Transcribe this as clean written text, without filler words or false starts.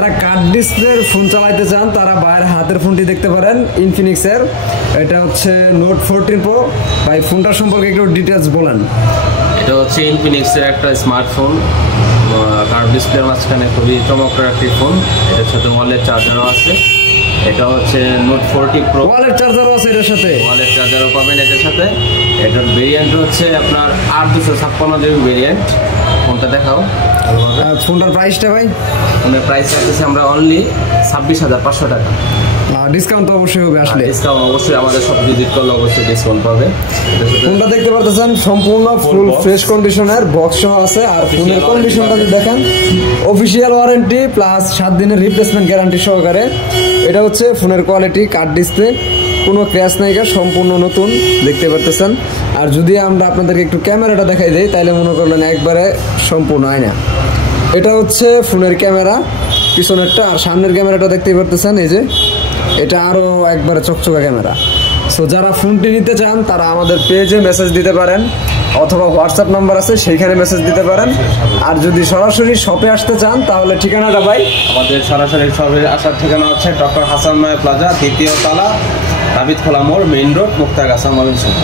যারা কার্ড ডিসপ্লের ফোন চালাইতে চান তারা বাইরের হাতের ফোনটি দেখতে পারেন ইনফিনিক্সের। এটা হচ্ছে নোট 14 প্রো। ভাই ফোনটার সম্পর্কে একটু ডিটেলস বলেন। এটা হচ্ছে ইনফিনিক্সের একটা স্মার্টফোন, কার্ড ডিসপ্লের মাঝখানে খুবই চমৎকার একটি ফোন। এটার সাথে ওয়ালেট চার্জারও আছে। এটা হচ্ছে নোট 40 প্রো, ওয়ালেট চার্জারও আছে এটার সাথে। ওয়ালেট চার্জারও পাবেন এটার সাথে। এটার ভেরিয়েন্ট হচ্ছে আপনার 8256 জিবি ভেরিয়েন্ট। ফোনটা দেখাও। ফোনটার প্রাইসটা ভাই? ফোনের প্রাইস রাখতেছি আমরা অনলি 26,500 টাকা। ডিসকাউন্ট তো অবশ্যই হবে আসলে। ডিসকাউন্ট অবশ্যই, আমাদের সব ভিজিট করলে অবশ্যই ডিসকাউন্ট পাবে। ফোনটা দেখতে পাচ্ছেন সম্পূর্ণ ফুল ফ্রেশ কন্ডিশনের বক্স সহ আছে। আর ফোনের কন্ডিশনটা যদি দেখেন, অফিসিয়াল ওয়ারেন্টি প্লাস 7 দিনের রিপ্লেসমেন্ট গ্যারান্টি সহকারে। এটা হচ্ছে ফোনের কোয়ালিটি, কার্ড ডিসপ্লে, কোনো ক্র্যাশ নাই, সম্পূর্ণ নতুন দেখতে পাচ্ছেন। আর যদি আমরা আপনাদেরকে একটু ক্যামেরাটা দেখাই দিই তাহলে মনে করলেন একবারে সম্পূর্ণ আয়না। এটা হচ্ছে ফোনের ক্যামেরা পিছনেরটা, আর সামনের ক্যামেরাটা দেখতেই পারতেছেন এই যে, এটা আরও একবারে চকচকা ক্যামেরা। সো যারা ফোনটি নিতে চান তারা আমাদের পেজে মেসেজ দিতে পারেন, অথবা হোয়াটসঅ্যাপ নাম্বার আছে সেইখানে মেসেজ দিতে পারেন। আর যদি সরাসরি শপে আসতে চান তাহলে ঠিকানাটা ভাই? আমাদের সরাসরি শপে আসার ঠিকানা হচ্ছে ডক্টর হাসান মায়া প্লাজা, 2য় তলা, রাবিত খোলা মোড়, মেইন রোড, মুক্তাগাছা, ময়মনসিংহ।